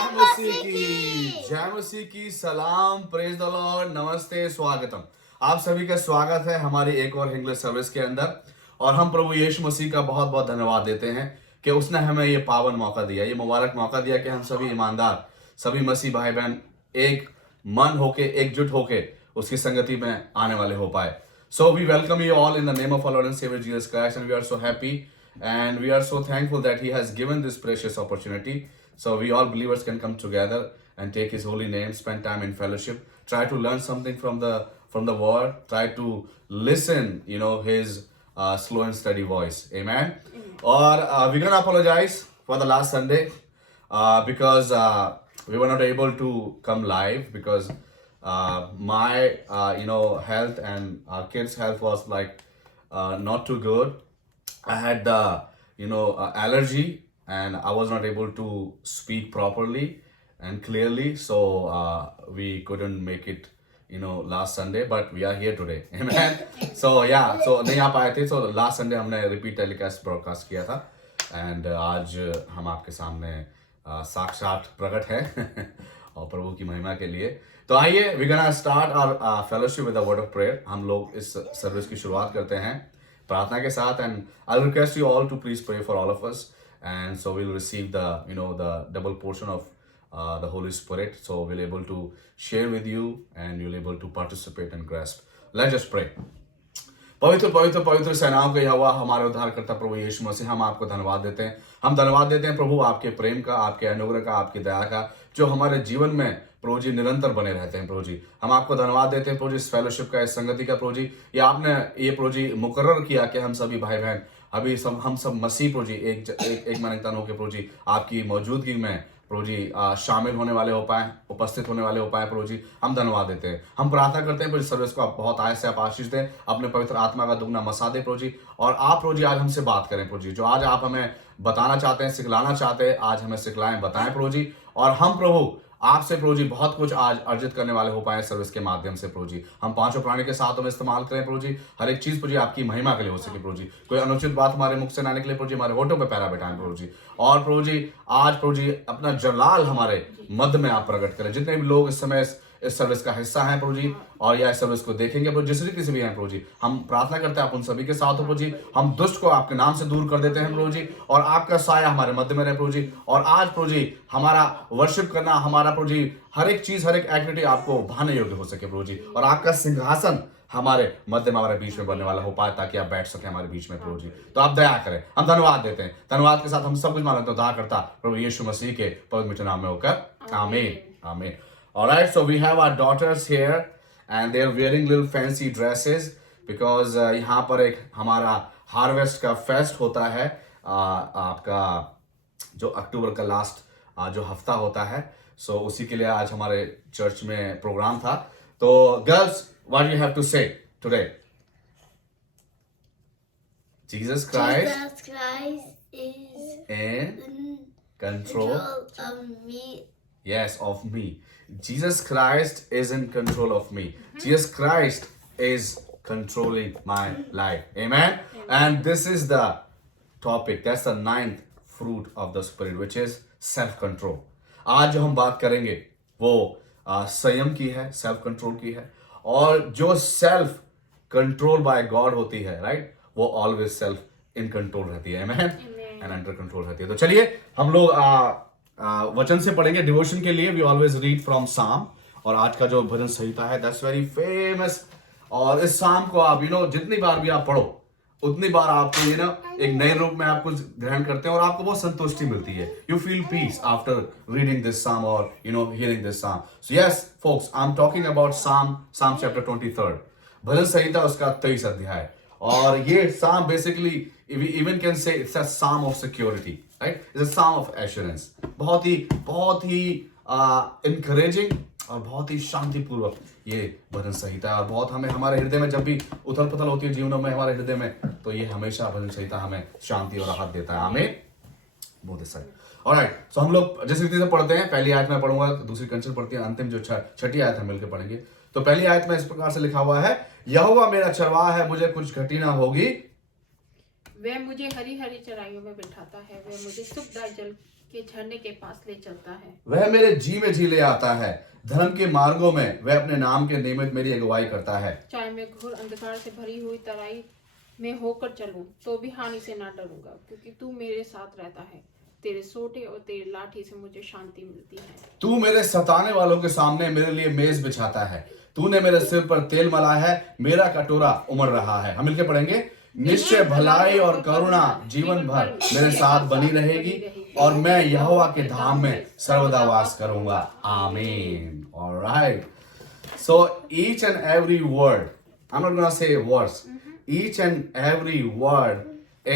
जय मसीह की सलाम, प्रेज द लॉर्ड, नमस्ते, स्वागतम। आप सभी का स्वागत है हमारी एक और इंग्लिश सर्विस के अंदर। और हम प्रभु यीशु मसीह का बहुत बहुत धन्यवाद देते हैं कि उसने हमें ये पावन मौका दिया, ये मुबारक मौका दिया कि हम सभी ईमानदार, सभी मसीह भाई बहन एक मन होके, एकजुट होके उसकी संगति में आने वाले हो पाए। So we welcome you all in the name of our Lord and Savior Jesus Christ, and we are so happy and we are so thankful that He has given this precious opportunity. So we all believers can come together and take His holy name, spend time in fellowship, try to learn something from the Word, try to listen, His slow and steady voice. Amen. Or we're gonna apologize for the last Sunday because we were not able to come live because my health and our kids' health was like not too good. I had the allergy and I was not able to speak properly and clearly, so we couldn't make it last Sunday, but we are here today. Amen. So नहीं आ पाए थे, so last Sunday हमने repeat telecast broadcast किया था and आज हम आपके सामने साक्षात प्रकट है और प्रभु की महिमा के लिए। तो आइए, we gonna start our fellowship with the word of prayer. हम लोग इस सर्विस की शुरुआत करते हैं प्रार्थना के साथ, and I request you all to please pray for all of us, and so we will receive the double portion of the holy spirit, so we will able to share with you and you will able to participate and grasp. Let's just pray. पवित्र पवित्र पवित्र सेनाओं के यहोवा, हमारे उद्धारकर्ता प्रभु यीशु मसीह, हम आपको धन्यवाद देते हैं। हम धन्यवाद देते हैं प्रभु आपके प्रेम का, आपके अनुग्रह का, आपकी दया का, जो हमारे जीवन में प्रभु जी निरंतर बने रहते हैं। प्रभु जी हम आपको धन्यवाद देते हैं प्रभु जी इस फेलोशिप का, इस संगति का। प्रभु जी ये आपने ये प्रभु जी मुकर्रर किया कि हम सभी भाई बहन अभी हम सब मसीह प्रभु जी एक मन तन होकर प्रभु जी आपकी मौजूदगी में प्रभु जी शामिल होने वाले हो पाए, उपस्थित होने वाले हो पाए। प्रभु जी हम धन्यवाद देते हैं, हम प्रार्थना करते हैं प्रभु जी सर्विस को आप बहुत आय से आप आशीष दें, अपने पवित्र आत्मा का दुगना मसा दें प्रभु जी। और आप प्रभु जी आज हमसे बात करें प्रभु जी, जो आज आप हमें बताना चाहते हैं, सिखलाना चाहते हैं, आज हमें सिखलाएं, बताएं प्रभु जी। और हम प्रभु आपसे प्रभु जी बहुत कुछ आज अर्जित करने वाले हो पाए सर्विस के माध्यम से। प्रभु जी हम पांचों प्राणी के साथ में इस्तेमाल करें प्रभु जी, हर एक चीज प्रभु जी आपकी महिमा के लिए हो सके प्रभु जी। कोई अनुचित बात हमारे मुख से ना निकले प्रभु जी, हमारे होठों पे पैरा बैठाएं प्रभु जी। और प्रभु जी आज प्रभु जी अपना जलाल हमारे मध्य में आप प्रकट करें। जितने भी लोग इस समय इस सर्विस का हिस्सा हैं प्रभु जी, और यह सर्विस को देखेंगे प्रभु, जिस रीति से भी हैं प्रभु जी, हम प्रार्थना करते हैं आप उन सभी के साथ हो प्रभु जी। हम दुष्ट को आपके नाम से दूर कर देते हैं प्रभु जी, और आपका साया हमारे मध्य में रहे प्रभु जी। और आज प्रभु जी हमारा वर्शिप करना, हमारा प्रभु जी हर एक चीज, हर एक एक्टिविटी आपको भाने योग्य हो सके प्रभु जी, और आपका सिंहासन हमारे मध्य में, हमारे बीच में बनने वाला हो पाए, ताकि आप बैठ सके हमारे बीच में प्रभु जी। तो आप दया करें, हम धन्यवाद देते हैं। धन्यवाद के साथ हम सब कुछ मानते हैं उद्धारकर्ता प्रभु यीशु मसीह के पवित्र नाम में होकर, आमीन आमीन। Alright, so we have our daughters here and they are wearing little fancy dresses because यहाँ पर एक हमारा हार्वेस्ट का फेस्ट होता है, आपका जो अक्टूबर का लास्ट जो हफ्ता होता है, सो उसी के लिए आज हमारे चर्च में प्रोग्राम था। तो girls, what do you have to say today? Jesus Christ is in control of me. Yes, of me. Jesus Christ is in control of me. Jesus Christ is controlling my life. Amen? And this is the topic. That's the 9th fruit of the Spirit, which is self-control. आज जो हम बात करेंगे वो संयम की है, self control की है। और जो सेल्फ कंट्रोल बाय गॉड होती है, राइट, वो ऑलवेज सेल्फ इन कंट्रोल रहती है। Amen? एंड अंडर कंट्रोल रहती है। तो चलिए हम लोग वचन से पढ़ेंगे। डिवोशन के लिए वी ऑलवेज रीड फ्रॉम साम, और आज का जो भजन संहिता है दैट्स वेरी फेमस। और इस साम को आप जितनी बार भी आप पढ़ो उतनी बार आपको एक नए रूप में आपको ग्रहण करते हैं, और आपको बहुत संतुष्टि मिलती है। You feel peace after reading this psalm और hearing this psalm. So yes folks, I am talking about psalm chapter 23, भजन संहिता उसका 23 अध्याय। और ये psalm basically we even can say it's a psalm of security, right? It's a psalm of assurance. बहुत ही encouraging और बहुत ही शांतिपूर्वक ये भजन संहिता है। और बहुत हमें हमारे हृदय में जब भी उथल पुथल होती है जीवनों में हमारे हृदय में, तो ये हमेशा भजन संहिता हमें शांति और राहत देता है। आमीन, बहुत सही। ऑलराइट, सो हम लोग जिस रीति से पढ़ते हैं, पहली आयत में पढ़ूंगा, दूसरी कंचन पढ़ती है, अंतिम जो छठी आयत है मिलकर पढ़ेंगे। तो पहली आयत में इस प्रकार से लिखा हुआ है, यहोवा मेरा चरवाहा है, मुझे कुछ घटी ना होगी। वह मुझे हरी हरी चराइयों में बिठाता है, वह मुझे सुखदायक जल के झरने के पास ले चलता है। वह मेरे जी में जी ले आता है। धर्म के मार्गों में वह अपने नाम के निमित्त मेरी अगुवाई करता है। चाहे मैं घोर अंधकार से भरी हुई तराई में होकर चलूं, तो भी हानि से ना डरूंगा, क्योंकि तू मेरे साथ रहता है। तेरे सोटे और तेरी लाठी से मुझे शांति मिलती है। तू मेरे सताने वालों के सामने मेरे लिए मेज बिछाता है। तूने मेरे सिर पर तेल मला है, मेरा कटोरा उमड़ रहा है। हम मिलकर पढ़ेंगे। निश्चय भलाई और करुणा जीवन भर मेरे साथ बनी रहेगी, और मैं यहोवा के धाम में सर्वदा वास करूंगा। आमीन। Alright, so each and every word, I'm not gonna say words, each and every word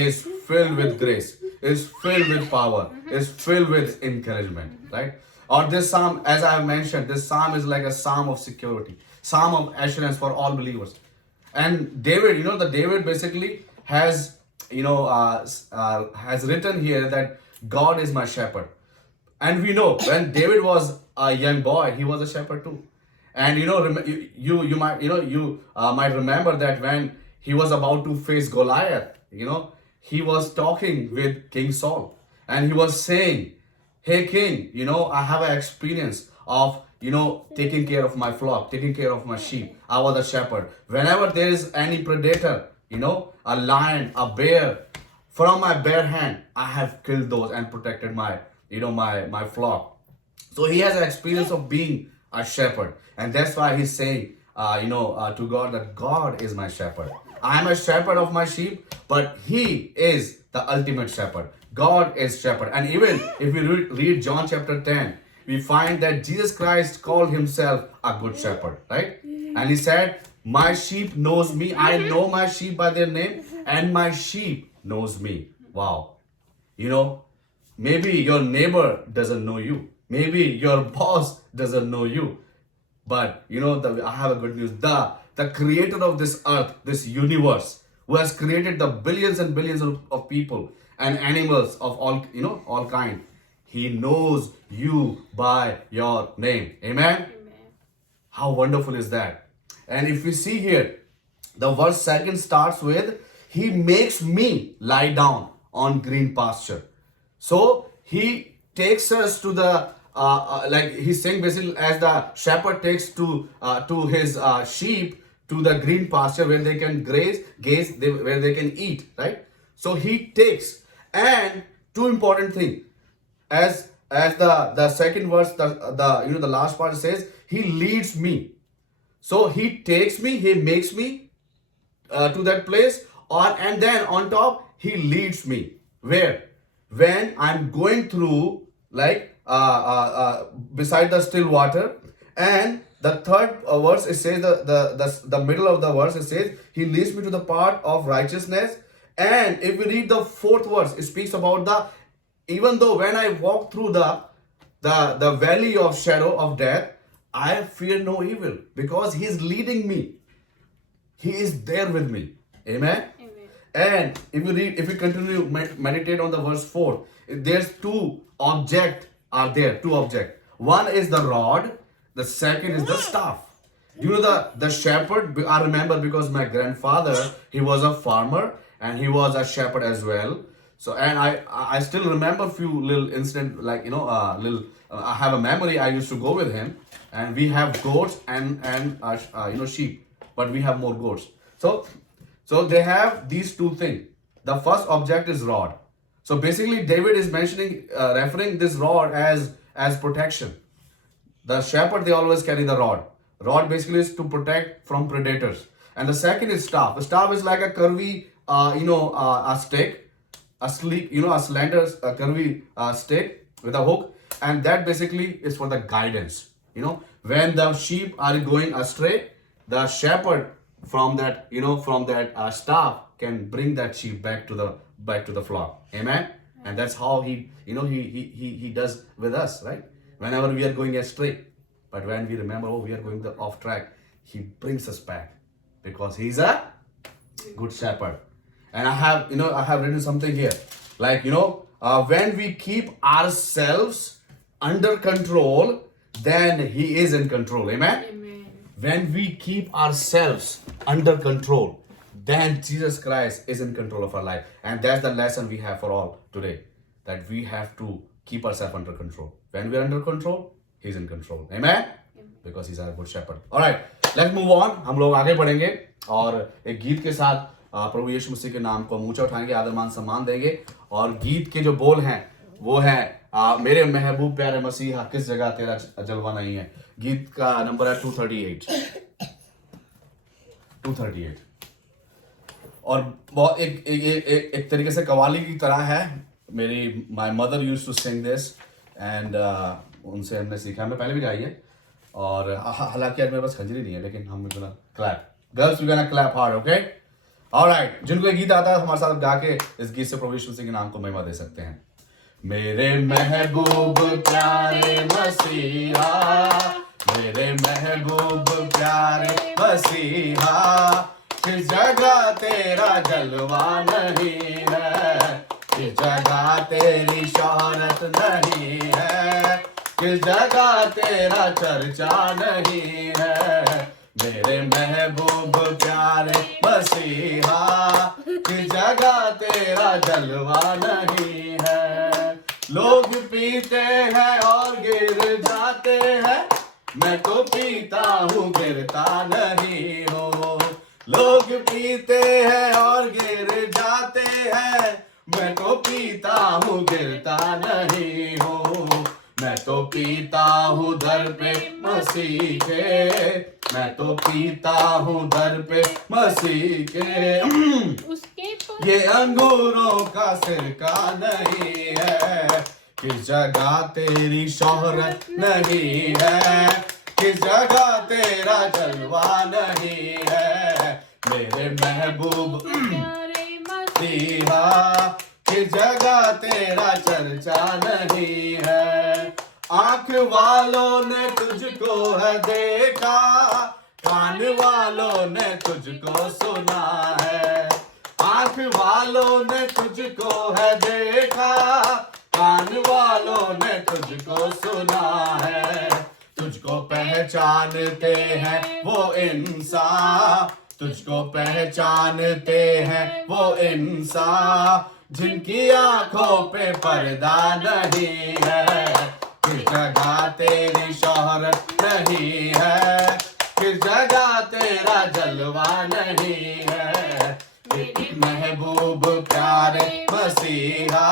is filled with grace, is filled with power, is filled with encouragement, right? Or this psalm, as I have mentioned, this psalm is like a psalm of security, psalm of assurance for all believers. And David, the David basically has, has written here that God is my shepherd. And we know when David was a young boy, he was a shepherd too. And you might might remember that when he was about to face Goliath, he was talking with King Saul, and he was saying, "Hey King, I have an experience of taking care of my flock, taking care of my sheep. I was a shepherd. Whenever there is any predator, a lion, a bear, from my bare hand, I have killed those and protected my flock." So he has an experience of being a shepherd, and that's why he's saying, to God, that God is my shepherd. I am a shepherd of my sheep, but He is the ultimate shepherd. God is shepherd. And even if we read John chapter 10, we find that Jesus Christ called himself a good shepherd, right? And he said, "My sheep knows me. I know my sheep by their name, and my sheep knows me." Wow. Maybe your neighbor doesn't know you. Maybe your boss doesn't know you. But I have a good news. The creator of this earth, this universe, who has created the billions and billions of people and animals of all kind, he knows you by your name. Amen? Amen. How wonderful is that? And if we see here, the verse second starts with, "He makes me lie down on green pasture." So he takes us to the like he's saying basically, as the shepherd takes to his sheep to the green pasture where they can graze, where they can eat, right? So he takes, and two important things, as the second verse, the last part says, he leads me. So he takes me, he makes me to that place, and then on top he leads me. Where? When I'm going through, like beside the still water. And the third verse, it says, the middle of the verse, it says, he leads me to the path of righteousness. And if we read the fourth verse, it speaks about even though when I walk through the valley of shadow of death, I fear no evil, because he is leading me. He is there with me. Amen. Amen. And if we continue meditate on the verse 4, there's two objects. One is the rod, the second is the staff. The shepherd, I remember, because my grandfather, he was a farmer and he was a shepherd as well. So, and I still remember few little incident, like I have a memory. I used to go with him, and we have goats and sheep, but we have more goats. So they have these two things. The first object is rod. So basically, David is referring this rod as protection. The shepherd, they always carry the rod. Rod basically is to protect from predators. And the second is staff. The staff is like a curvy, a stick, a sleek, a slender, curvy stick with a hook, and that basically is for the guidance. When the sheep are going astray, the shepherd from that staff can bring that sheep back to the flock. Amen. And that's how he does with us, right? Whenever we are going astray, but when we remember, we are going off track, he brings us back, because he's a good shepherd. And I have written something here, like when we keep ourselves under control, then he is in control. Amen. Amen. When we keep ourselves under control, then Jesus Christ is in control of our life. And that's the lesson we have for all today, that we have to keep ourselves under control. When we are under control, He's in control. Amen? Because He's our good shepherd. All right, let's move on. हम लोग आगे बढ़ेंगे और एक गीत के साथ प्रभु यीशु मसीह के नाम को ऊंचा उठाएंगे, आदर मान सम्मान देंगे। और गीत के जो बोल हैं वो है मेरे महबूब प्यारे मसीहा किस जगह तेरा जलवा नहीं है। गीत का नंबर है 238। और बहुत एक तरीके से कवाली की तरह है। मेरी my mother used to sing this and उनसे हमने सीखा। मैं पहले भी गाई है और हालांकि आज मेरे पास खंजरी नहीं है, लेकिन हम clap girls we gonna clap hard. Okay, alright. जिनको ये गीत आता है हमारे साथ गा के इस गीत से प्रभु यीशु मसीह के नाम को महिमा दे सकते हैं। मेरे महबूब प्यारे मसीहा, मेरे महबूब प्यारे मसीहा, किस जगह तेरा जलवा नहीं है, किस जगह तेरी शोहरत नहीं है, किस जगह तेरा चर्चा नहीं है। मेरे महबूब प्यारे मसीहा, किस जगह तेरा जलवा नहीं है। लोग पीते हैं और गिर जाते हैं, मैं तो पीता हूँ गिरता नहीं हूँ। लोग पीते हैं और गिर जाते हैं, मैं तो पीता हूँ गिरता नहीं हूँ। मैं तो पीता हूँ दर पे मसीह के, मैं तो पीता हूँ दर पे मसीह के। ये अंगूरों का सिरका नहीं है, किस जगह तेरी शोहरत नहीं है, किस जगह तेरा जलवा नहीं है। मेरे महबूब मसीहा, किस जगह तेरा चर्चा नहीं है। आंख वालों ने तुझको है देखा, कान वालों ने तुझको सुना है। आंख वालों ने तुझको है देखा, कान वालों ने तुझको सुना है। तुझको पहचानते हैं वो इंसान, तुझको पहचानते हैं वो इंसान, जिनकी आंखों पे पर्दा नहीं है। किस जगह तेरी शोहरत नहीं है, किस जगह तेरा जलवा नहीं है। महबूब प्यारे मसीहा,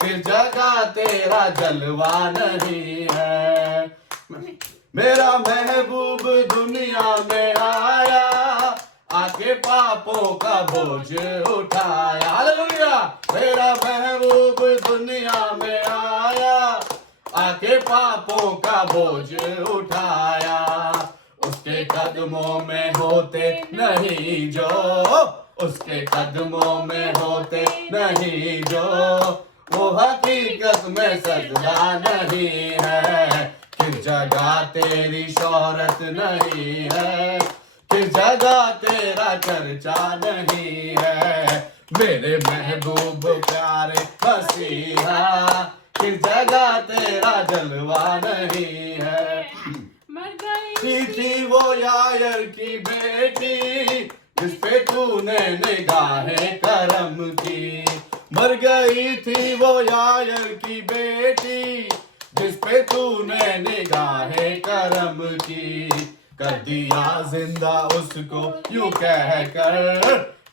किस जगह तेरा जलवा नहीं है। मेरा महबूब दुनिया में आया, आके पापों का बोझ उठाया। हालेलुया। मेरा महबूब दुनिया में आया, आके पापों का बोझ उठाया। उसके कदमों में होते नहीं जो, उसके कदमों में होते नहीं जो, वो हकीकत में सजदा नहीं है। किस जगह तेरी शोहरत नहीं है, किस जगह तेरा चर्चा नहीं है। मेरे महबूब प्यारे मसीहा, किस जगह तेरा जलवा नहीं है। थी वो यायर की बेटी, जिस पे तूने निगाहें करम की। मर गई थी वो यायर की बेटी, जिस पे तूने निगाहें करम की। कर दिया जिंदा उसको यूं कह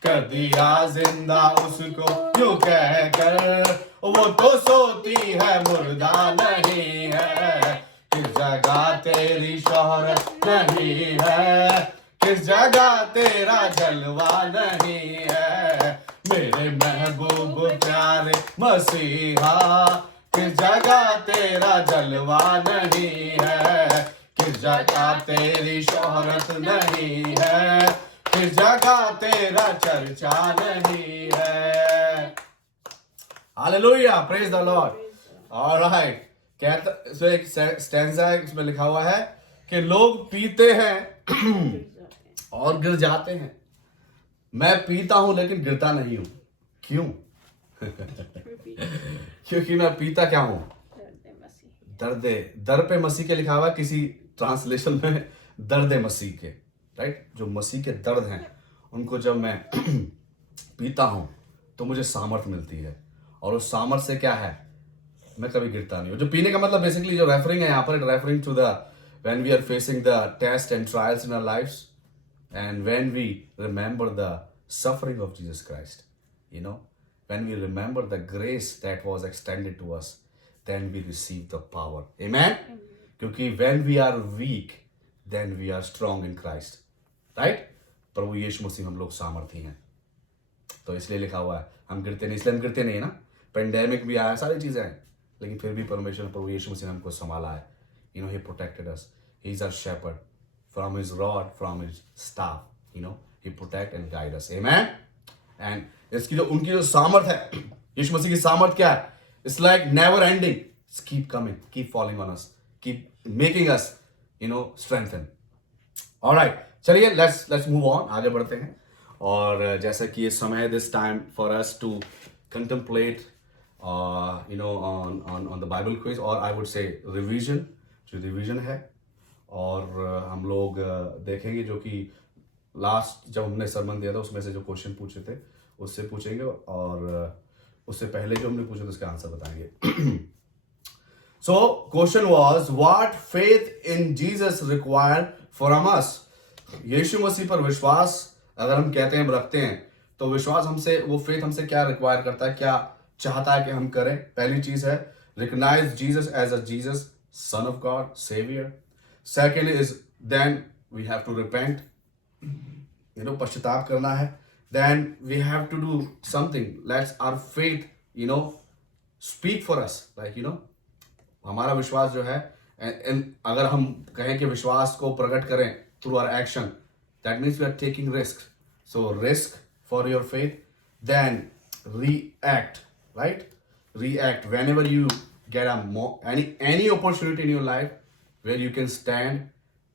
कर दिया जिंदा उसको यूं कह कर। वो तो सोती है मुर्दा नहीं है, किस जगह तेरी शोहरत नहीं है, किस जगह तेरा जलवा नहीं है। मेरे महबूब प्यारे मसीहा, किस जगह तेरा जलवा नहीं है, किस जगह तेरी शोहरत नहीं है, किस जगह तेरा चर्चा नहीं है। Hallelujah, praise the Lord. Alright, कहता सो एक स्टैंजा है, इसमें लिखा हुआ है कि लोग पीते हैं और गिर जाते हैं, मैं पीता हूं लेकिन गिरता नहीं हूं। क्यों? क्योंकि मैं पीता क्या हूं? दर पे मसीह के लिखा हुआ है, किसी ट्रांसलेशन में दर्द मसीह के, राइट। जो मसीह के दर्द हैं उनको जब मैं पीता हूं तो मुझे सामर्थ मिलती है। और उस सामर्थ से क्या है? मैं कभी गिरता नहीं हूँ। जो पीने का मतलब बेसिकली जो रेफरिंग है यहाँ पर, referring to the when we are facing the test and trials in our lifes and when we remember the suffering of Jesus Christ, you know, when we remember the grace that was extended to us, then we receive the power. Amen? क्योंकि when we are weak, then we are strong in Christ. Right? प्रभु यीशु मसीह हम लोग सामर्थी हैं, तो इसलिए लिखा हुआ है हम गिरते नहीं, इसलिए हम गिरते नहीं है ना। पेंडेमिक भी आया, सारी चीजें हैं, लेकिन फिर भी परमेश्वर प्रभु यीशु मसीह ने हमको संभाला है। You know, he protected us. He is our shepherd. From his rod, from his staff, you know, he protect and guide us. Amen? And इसकी जो उनकी जो सामर्थ है, यीशु मसीह की सामर्थ क्या है? It's like never ending. It's keep coming, keep falling on us, keep making us, you know, strengthen. All right, चलिए let's move on, आगे बढ़ते हैं। और जैसा कि ये समय है, this time for us to contemplate, you know, on the Bible quiz, or I would say revision, जो रिवीजन है। और हम लोग देखेंगे जो कि लास्ट जब हमने सरमन दिया था उसमें से जो क्वेश्चन पूछे थे उससे पूछेंगे, और उससे पहले जो हमने पूछे थे उसका आंसर बताएंगे। So question was what faith in Jesus required from us. Yeshu Masih पर विश्वास अगर हम कहते हैं, हम रखते हैं, तो विश्वास हमसे, वो फेथ हमसे क्या रिक्वायर करता है, क्या चाहता है कि हम करें। पहली चीज है recognise Jesus as a Jesus son of God saviour. Second is then we have to repent, you know, पश्चाताप करना है। then we have to do something, let's our faith, you know, speak for us, like, you know, हमारा विश्वास जो है, अगर हम कहें कि विश्वास को प्रकट करें through our action, that means we are taking risks. So risk for your faith, then react, right? React whenever you get any opportunity in your life where you can stand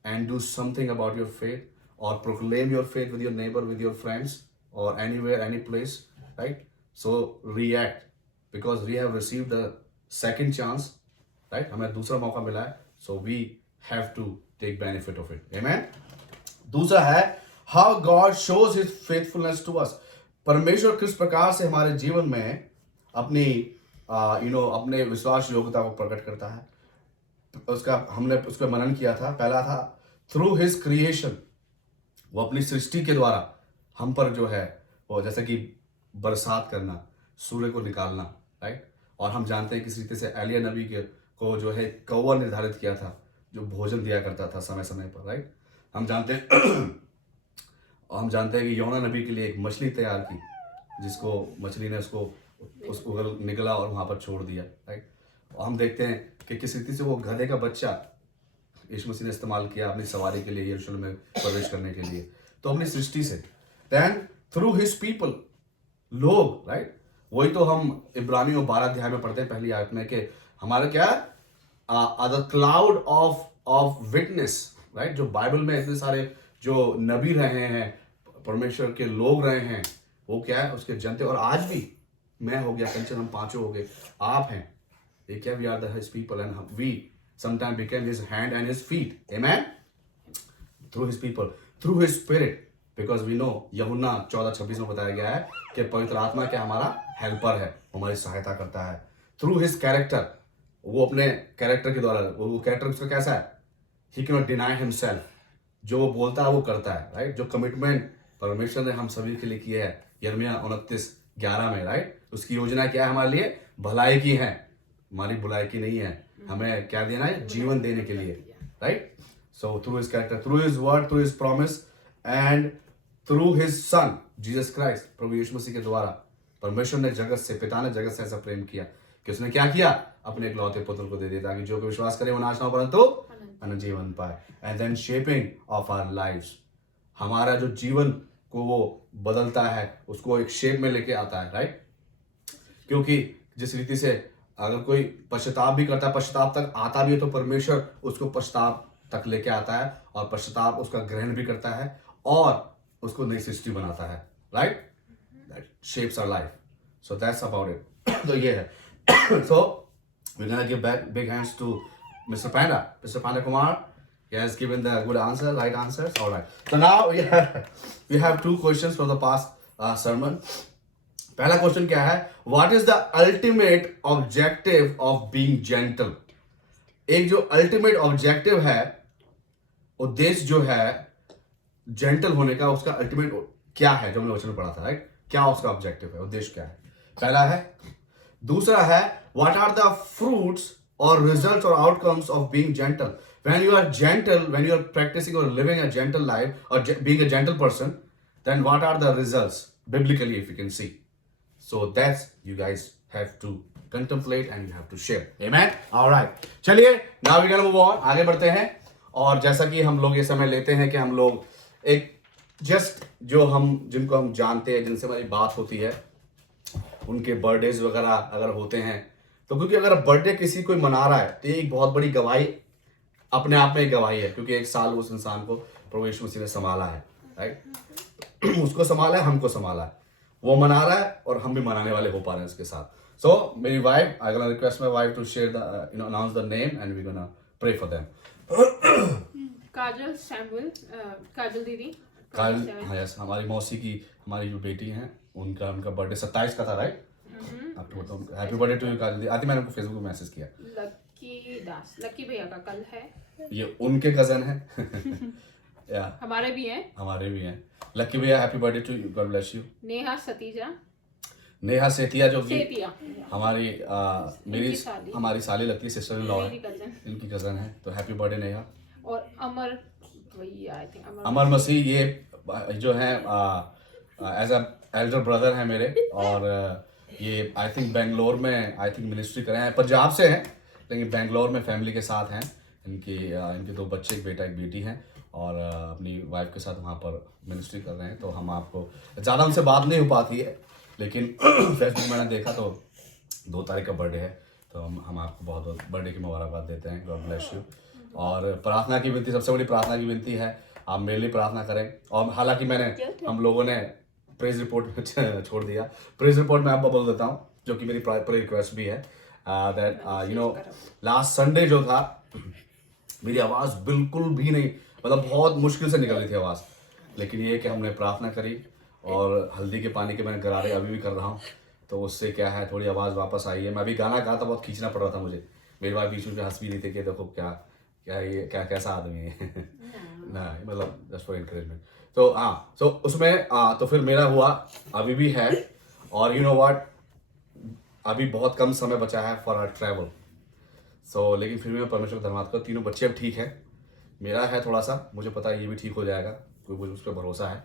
and do something about your faith, or proclaim your faith with your neighbor, with your friends, or anywhere, any place, right? So react, because we have received the second chance, right? हमें दूसरा मौका मिला है, so we have to take benefit of it. Amen? दूसरा है how God shows his faithfulness to us. परमेश्वर किस प्रकार से हमारे जीवन में अपनी you know, अपने विश्वास योग्यता को प्रकट करता है। उसका हमने उस पर मनन किया था। पहला था थ्रू हिज क्रिएशन, वो अपनी सृष्टि के द्वारा हम पर जो है वो जैसे कि बरसात करना, सूर्य को निकालना, राइट। और हम जानते हैं किस रीति से एलिया नबी के को जो है कौवा निर्धारित किया था जो भोजन दिया करता था समय समय पर, राइट। हम जानते हैं कि योना नबी के लिए एक मछली तैयार की, जिसको मछली ने उसको निकला और वहां पर छोड़ दिया, राइट। और हम देखते हैं कि किस रीति से वो गधे का बच्चा यीशु मसीह ने इस्तेमाल किया अपनी सवारी के लिए, यरूशलेम में प्रवेश करने के लिए, तो अपनी सृष्टि से। देन थ्रू हिज पीपल, लोग, राइट। वही तो हम इब्रानियों 12 अध्याय में पढ़ते हैं पहली आयत में कि हमारा क्या the cloud of witness, right. जो बाइबल में इतने सारे जो नबी रहे हैं, परमेश्वर के लोग रहे हैं, वो क्या है उसके जनते। और आज भी मैं हो गया, कंचन, हम पांचों हो गए, आप हैं, ये क्या, we are the his people and we sometimes became his hand and his feet. Amen? Through his people, through his spirit, because we know यूहन्ना 14:26 में बताया गया है कि पवित्र आत्मा क्या हमारा हेल्पर है, हमारी सहायता करता है। Through his character, वो अपने कैरेक्टर के द्वारा, वो कैरेक्टर उसका कैसा है, he cannot deny himself, जो वो बोलता है वो करता है, राइट। जो कमिटमेंट परमेश्वर ने हम सभी के लिए किया है यिर्मयाह 29:11 में, राइट। उसकी योजना क्या है हमारे लिए, भलाई की है, हमारी बुराई की नहीं है। हमें क्या देना है, जीवन देने के लिए, right. So through his character, through his word, through his promise and through his son Jesus Christ, प्रभु यीशु मसीह के द्वारा परमेश्वर ने जगत से, पिता ने जगत से ऐसा प्रेम किया कि उसने क्या किया, अपने इकलौते पुत्र को दे दिया ताकि जो कोई विश्वास करे वो नाश ना हो परंतु अनंत जीवन पाए। And then shaping of our lives, हमारा जो जीवन को वो बदलता है, उसको एक शेप में लेके आता है, राइट। क्योंकि जिस रीति से अगर कोई पश्चाताप भी करता है, पश्चाताप तक आता भी है, तो परमेश्वर उसको पश्चाताप तक लेके आता है और पश्चाताप उसका ग्रहण भी करता है और उसको नई सृष्टि बनाता है, right. That shapes our life, so that's about it. तो ये है। So we gonna give back big hands to mister Panda Kumar. He has given the good answer, right answers. All right. So now we have two questions from the past sermon. पहला question क्या है, what is the ultimate objective of being gentle. एक जो ultimate objective है, उद्देश्य जो है gentle होने का, उसका अल्टीमेट क्या है, जो हमने क्वेश्चन में पढ़ा था, राइट। क्या उसका ऑब्जेक्टिव है, उद्देश्य क्या है, पहला है। दूसरा है, व्हाट आर द फ्रूट्स और रिजल्ट्स और outcomes of being gentle. When you are gentle, when you are practising और लिविंग अ जेंटल लाइफ और being a gentle person, then what are the results biblically, if you can see. So that's you guys have to contemplate and you have to share. Amen. All right, चलिए now we gonna move on, आगे बढ़ते हैं। और जैसा कि हम लोग ये समय लेते हैं कि हम लोग एक जस्ट जो हम जिनको हम जानते हैं, जिनसे हमारी बात होती है, उनके बर्थडेज वगैरह अगर होते हैं तो, क्योंकि अगर बर्थडे किसी कोई मना रहा है तो ये एक बहुत बड़ी गवाही, अपने आप में एक गवाही है, क्योंकि एक साल उस इंसान को प्रभु यीशु मसीह ने संभाला है, राइट। उसको संभाला है, हमको संभाला है, वो मना रहा है और हम भी मनाने वाले हो पा रहे हैं उसके साथ। सो मेरी wife, I gonna request my wife to share the announce the name and we gonna pray for them. Kajal Samuel, Kajal दीदी। काजल, हाँ यस, हमारी मौसी की, हमारी जो बेटी हैं, उनका बर्थडे 27 का था, राइट। आपको बताऊं, हैप्पी बर्थडे टू यू काजल दी। आती मैंने उनको फेसबुक पे मैसेज किया। लक्की दास, लक्की भैया का कल है। ये उनके कजन है। या हमारे भी हैं। हमारे भी हैं। लक्की भैया happy birthday to you, god bless you. Neha Satija, Neha Setia जो कि सेतिया हमारी मेरी साली। हमारी साली लगती है, सिस्टर इन लॉ है, मेरी cousin। इनकी कजन है, तो हैप्पी बर्थडे नेहा। और अमर, वही आई थिंक अमर मसीह, ये जो है एज अ एल्डर ब्रदर है मेरे, और ये आई थिंक बेंगलोर में आई थिंक मिनिस्ट्री कर रहे हैं, पंजाब से हैं लेकिन बेंगलोर में फैमिली के साथ हैं। इनके 2 बच्चे, एक बेटा एक बेटी हैं, और अपनी वाइफ के साथ वहाँ पर मिनिस्ट्री कर रहे हैं। तो हम आपको ज़्यादा उनसे बात नहीं हो पाती है, लेकिन फेसबुक मैंने देखा तो 2 तारीख का बर्थडे है, तो हम आपको बहुत बहुत बर्थडे की मुबारकबाद देते हैं, गॉड ब्लेस यू। और प्रार्थना की विनती, सबसे बड़ी प्रार्थना की विनती है, आप मेरे लिए प्रार्थना करें। और हालांकि हम लोगों ने प्रेज रिपोर्ट छोड़ दिया, प्रेज रिपोर्ट में आपको बोल देता हूँ, जो कि मेरी प्रे रिक्वेस्ट भी है, दैट लास्ट संडे जो था, मेरी आवाज़ बिल्कुल भी नहीं, मतलब बहुत मुश्किल से निकल रही थी आवाज़, लेकिन ये कि हमने प्रार्थना करी और हल्दी के पानी के मैंने गरारे अभी भी कर रहा हूँ, तो उससे क्या है, थोड़ी आवाज़ वापस आई है। मैं अभी गाना गा था, बहुत खींचना पड़ रहा था मुझे, मेरी बात बीच में हंस भी रही थी कि देखो क्या कैसा आदमी है। ना मतलब जस्ट फॉर एनकरेजमेंट। तो हाँ, तो उसमें तो फिर मेरा हुआ, अभी भी है, और यू नो व्हाट, अभी बहुत कम समय बचा है फॉर आवर ट्रैवल। सो लेकिन फिर भी मैं परमेश्वर का धन्यवाद करता हूँ, 3 बच्चे अब ठीक है, मेरा है थोड़ा सा, मुझे पता है ये भी ठीक हो जाएगा, कोई मुझे उस पर भरोसा है,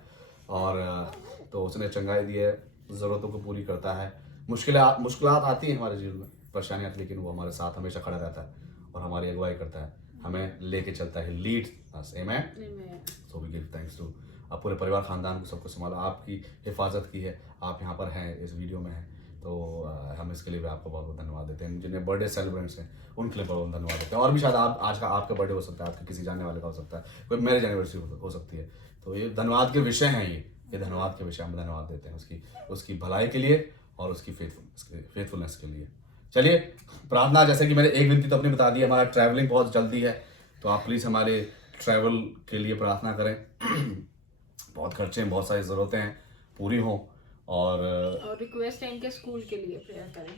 और तो उसने चंगाई दी है, ज़रूरतों को पूरी करता है। मुश्किलात आती हैं हमारे जीवन में, परेशानी आती है, लेकिन वो हमारे साथ हमेशा खड़ा रहता है और हमारी अगुवाई करता है, हमें लेके चलता है, lead us, amen. So we give thanks to, आप पूरे परिवार खानदान को सबको संभाला, आपकी हिफाजत की है, आप यहाँ पर हैं, इस वीडियो में हैं, तो हम इसके लिए भी आपको बहुत बहुत धन्यवाद देते हैं। जिन्हें बर्थडे सेलिब्रेंट्स हैं उनके लिए बहुत बहुत धन्यवाद देते हैं। और भी शायद आज का आपका बर्थडे हो सकता है, आपके किसी जानने वाले का हो सकता है, कोई मैरिज एनिवर्सरी हो सकती है, तो ये धन्यवाद के विषय हैं, ये धन्यवाद के विषय, हम धन्यवाद देते हैं उसकी भलाई के लिए और उसकी फेथफुलनेस के लिए। चलिए प्रार्थना, जैसे कि मैंने एक विनती तो अपनी बता दी, हमारा ट्रैवलिंग बहुत जल्दी है, तो आप प्लीज़ हमारे ट्रैवल के लिए प्रार्थना करें। बहुत खर्चे हैं, बहुत सारी ज़रूरतें हैं, पूरी हों, और रिक्वेस्ट है इनके स्कूल के लिए प्रेयर करें।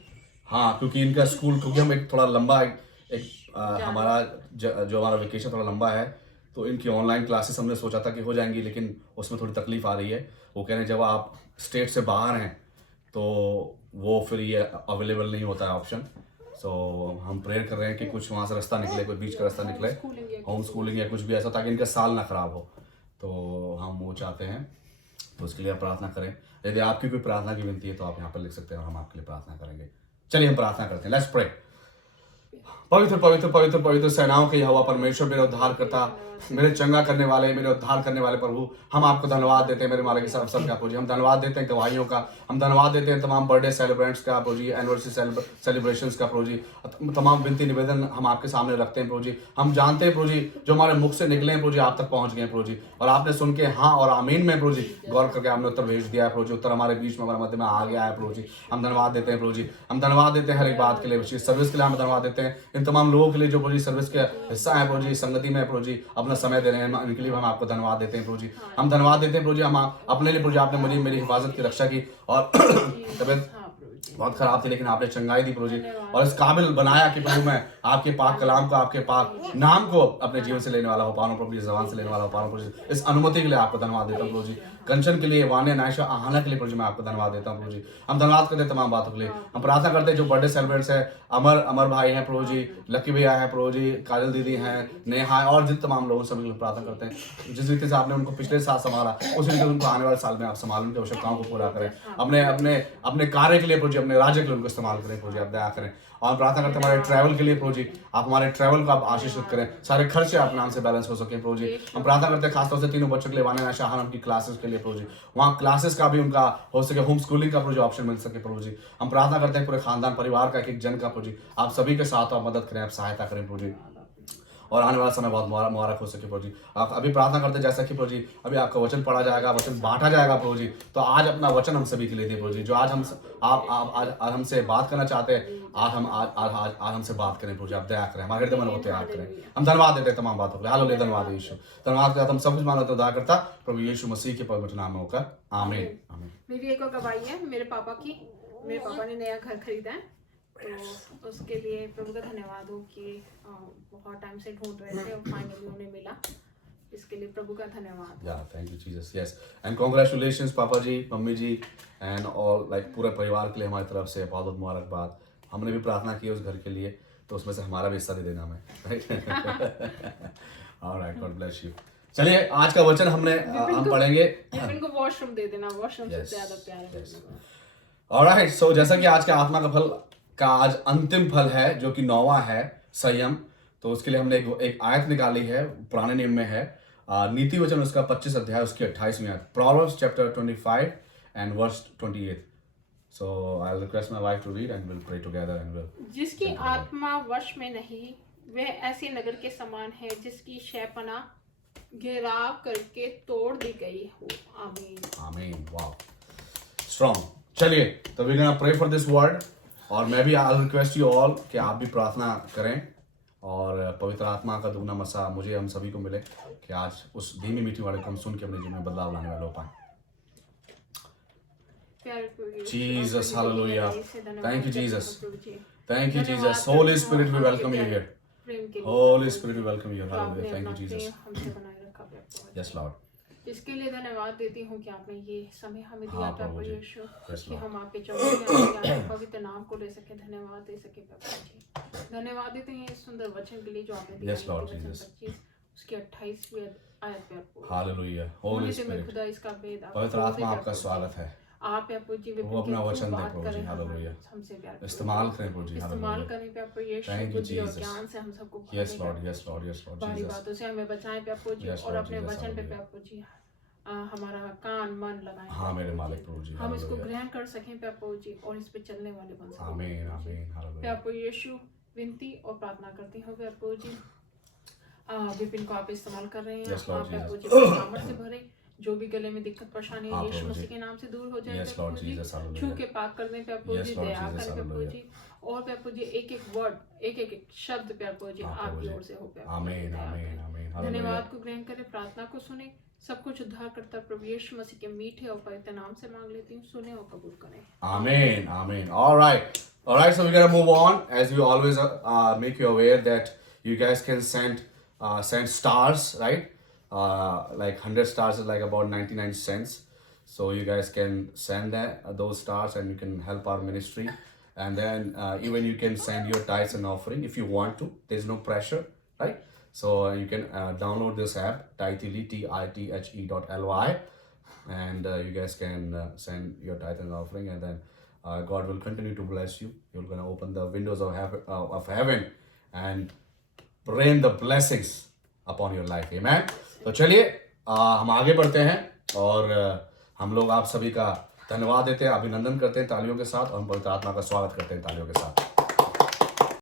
हाँ, क्योंकि इनका स्कूल, क्योंकि हम एक थोड़ा लंबा हमारा जो हमारा वेकेशन थोड़ा लंबा है, तो इनकी ऑनलाइन क्लासेस हमने सोचा था कि हो जाएंगी, लेकिन उसमें थोड़ी तकलीफ आ रही है। वो कह रहे हैं जब आप स्टेट से बाहर हैं तो वो फिर ये अवेलेबल नहीं होता है ऑप्शन। सो हम प्रेयर कर रहे हैं कि कुछ वहाँ से रास्ता निकले, कोई बीच का रास्ता निकले, होम स्कूलिंग या कुछ भी ऐसा, ताकि इनका साल ना खराब हो, तो हम वो चाहते हैं, तो उसके लिए आप प्रार्थना करें। यदि आपकी कोई प्रार्थना की विनती है तो आप यहाँ पर लिख सकते हैं और हम आपके लिए प्रार्थना करेंगे। चलिए हम प्रार्थना करते हैं, लेट्स प्रे। पवित्र पवित्र पवित्र पवित्र सेनाओं के यहोवा परमेश्वर, मेरे उद्धार करता, मेरे चंगा करने वाले, मेरे उद्धार करने वाले प्रभु, हम आपको धन्यवाद देते हैं मेरे मालिक सब का प्रभु जी। हम धन्यवाद देते हैं गवाहियों का, हम धन्यवाद देते हैं तमाम बर्थडे सेलिब्रेंट्स का प्रभु जी, एनिवर्सरी सेलिब्रेशंस का प्रभु जी, तमाम विनती निवेदन हम आपके सामने रखते हैं प्रभु जी। हम जानते हैं प्रभु जी जो हमारे मुख से निकले हैं प्रभु जी आप तक पहुंच गए प्रभु जी, और आपने सुन के हाँ और आमीन में प्रभु जी गौर करके आपने उत्तर भेज दिया है प्रभु जी। उत्तर हमारे बीच में, हमारे मध्य में आ गया है प्रभु जी। हम धन्यवाद देते हैं प्रभु जी, हम धन्यवाद देते हैं हर एक बात के लिए, सर्विस के लिए हम धन्यवाद देते हैं, इन इन तमाम लोगों के लिए जो प्रभु जी सर्विस के हिस्सा है प्रभु जी, संगति में प्रभु जी अपना समय दे रहे हैं, इनके लिए हम आपको धन्यवाद देते हैं प्रभु जी। हम धन्यवाद देते हैं प्रभु जी, हम अपने लिए प्रभु जी आपने मुझे मेरी हिफाजत की रक्षा की, और तबियत बहुत खराब थी लेकिन आपने चंगाई दी प्रभु जी, और इस काबिल बनाया कि प्रभु मैं आपके पाक कलाम को, आपके पाक नाम को अपने जीवन से लेने वाला हो पा रहा हूं प्रभु जी, जबान से लेने वाला हो पा रहा हूं प्रभु जी। इस अनुमति के लिए आपको धन्यवाद देता हूं प्रभु जी। कंचन के लिए, वान्य, नायशा, आहाना के लिए प्रभु जी मैं आपको धन्यवाद देता हूं प्रभु जी। हम धन्यवाद करते हैं तमाम बातों के लिए। हम प्रार्थना करते हैं जो बर्थडे सेलिब्रेट्स है, अमर भाई हैं प्रभु जी, लकी भैया है प्रभु जी, काजल दीदी हैं, नेहा है, और जिन तमाम लोगों सभी लोग प्रार्थना करते हैं जिस रीति से आपने उनको पिछले साल संभाला उसी रीति उनको आने वाले साल में आप संभाल, उनकी आवश्यकताओं को पूरा करें, अपने कार्य के लिए प्रभु जी, अपने राज्य के लिए उनको इस्तेमाल करें प्रभु जी, आप दया करें। और प्रार्थना करते हैं हमारे ट्रैवल के लिए प्रभु जी, आप हमारे ट्रैवल को आप आशीषित करें, सारे खर्चे आप नाम से बैलेंस हो सके प्रभु जी। हम प्रार्थना करते हैं खासतौर से तीनों बच्चों के लिए, वान्या, नायशा, आहाना की क्लासेस के लिए प्रभु जी, वहाँ क्लासेस का भी उनका हो सके, होम स्कूलिंग का प्रभु जी ऑप्शन मिल सके प्रभु जी। हम प्रार्थना करते हैं पूरे खानदान परिवार का, एक जन का प्रभु जी, आप सभी के साथ आप मदद करें, आप सहायता करें प्रभु जी, और आने वाला समय बहुत मुबारक हो सके प्रभु जी। आप अभी प्रार्थना करते हैं जैसा कि प्रभु जी अभी आपका वचन पढ़ा जाएगा, वचन बांटा जाएगा प्रभु जी, तो आज अपना वचन हम सभी के लिए दे प्रभु जी, जो आज हम आज हमसे बात करना चाहते हैं, आज हमसे बात करें प्रभु जी, आप दया करें, हमारे हृदय मन को तैयार करें। हम धन्यवाद देते हैं तमाम बातों के लिए, हालेलुया, धन्यवाद यीशु, धन्यवाद करता हम सब कुछ मानते उदा करता प्रभु यीशु मसीह के पवित्र नाम में होकर, आमीन आमीन। मेरी एक और गवाही है मेरे पापा की। मेरे पापा ने नया घर खरीदा है, तो उसके लिए प्रभु का धन्यवाद हो कि बहुत टाइम से ढूंढ रहे थे और फाइनली उन्हें मिला, इसके लिए प्रभु का धन्यवाद। या thank you Jesus, yes, and congratulations पापा जी, मम्मी जी, एंड ऑल लाइक पूरे परिवार के लिए हमारी तरफ से बहुत बहुत मुबारकबाद। हमने भी प्रार्थना की उस घर के लिए, तो उसमें से हमारा भी हिस्सा दे देना हमें, right? Alright, God bless you. चलिए आज का वचन हम पढ़ेंगे। विपिन को वॉशरूम दे देना, वॉशरूम से ज्यादा प्यार है। ऑलराइट, सो जैसा कि आज के आत्मा का फल का आज अंतिम फल है जो कि 9वां है, संयम, तो उसके लिए हमने एक आयत निकाली है, पुराने नियम में है, नीति वचन उसका 25 अध्याय उसकी 28वीं आयत, Proverbs chapter 25 and verse 28। So I will request my wife to read and will pray together and will. जिसकी आत्मा वश में नहीं, वह ऐसे नगर के समान है जिसकी शैपना घेराव करके तोड़ दी गई हो। आमीन आमीन। Wow, strong. चलिए, तो we gonna pray for this word, और मैं भी आई रिक्वेस्ट यू ऑल कि आप भी प्रार्थना करें और पवित्र आत्मा का दुगना मसा मुझे, हम सभी को मिले कि आज उस धीमी मीठी वाले को हम सुन के अपने जीवन में बदलाव लाने वाले हो पाए। Jesus, hallelujah. Thank you, Jesus. Thank you, Jesus. Holy Spirit, we welcome you here. Holy Spirit, we welcome you. Hallelujah. Thank you, Jesus. Yes, Lord. इसके लिए धन्यवाद देती हूँ कि आपने ये समय हमें दिया प्रभु यीशु, कि हम आपके चरणों में पवित्र नाम को ले सके, धन्यवाद दे सके प्रभु जी। धन्यवाद देते हैं इस सुंदर वचन के लिए जो आपने दिया। Yes, Lord Jesus. उसकी 28वीं आयत पे आपको हालेलुया। होली स्पिरिट, खुदा इसका भेद पवित्र आत्मा आपका स्वागत है। आप प्रभु जी वो अपना वचन दे प्रभु जी, हालेलुया, हमसे प्यार इस्तेमाल करें प्रभु जी, इस्तेमाल करें प्रभु यीशु, थैंक यू बुद्धि और जीसस। ज्ञान से हम सबको yes Lord, yes Lord, yes Lord बारी जीसस। बातों से हमें बचाएं प्रभु जी, Yes, और Lord अपने Jesus, वचन पे hallelujah। प्रभु जी हमारा कान मन लगाएं। हाँ मेरे मालिक प्रभु जी, हम इसको हालेलुया, ग्रहण कर सकें प्रभु जी, और इस पे चलने वाले बन सकें। आमीन आमीन, हालेलुया। प्रभु यीशु विनती और प्रार्थना करती हूँ प्रभु जी, विपिन को आप इस्तेमाल कर रहे हैं, Yes, Lord आप प्रभु जी Jesus। सामर्थ से भरे, जो भी गले में दिक्कत परेशानी है हाँ, यीशु प्रभु मसीह जी। के नाम से दूर हो जाए Yes, Lord प्रभु जी, Jesus, hallelujah। छू के पाक कर दें प्रभु Yes, जी, Lord दया Jesus, करें प्रभु hallelujah। जी, और प्रभु जी एक एक वर्ड एक एक शब्द प्रभु जी हाँ, प्रभु आपकी जी। ओर से हो प्रभु जी, आमीन दया आमीन करें। आमीन, हालेलुया। धन्यवाद को ग्रहण करें, प्रार्थना को सुने, सब कुछ उद्धार करता प्रभु यीशु मसीह के मीठे और पवित्र नाम से मांग लेती हूँ, सुने और कबूल करें। Amen, amen. All right. So we're gonna move on. As we always make you aware that you guys can send stars, right? Like 100 stars is like about 99 cents. So you guys can send those stars, and you can help our ministry. And then even you can send your tithes and offering if you want to. There's no pressure, right? So you can download this app, Tithely, TITHE.ly, and you guys can send your tithe and offering, and then God will continue to bless you. You're gonna open the windows of heaven and rain the blessings upon your life. Amen. तो चलिए हम आगे बढ़ते हैं, और हम लोग आप सभी का धन्यवाद देते हैं, अभिनंदन करते हैं तालियों के साथ, और हम पवित्र आत्मा का स्वागत करते हैं तालियों के साथ।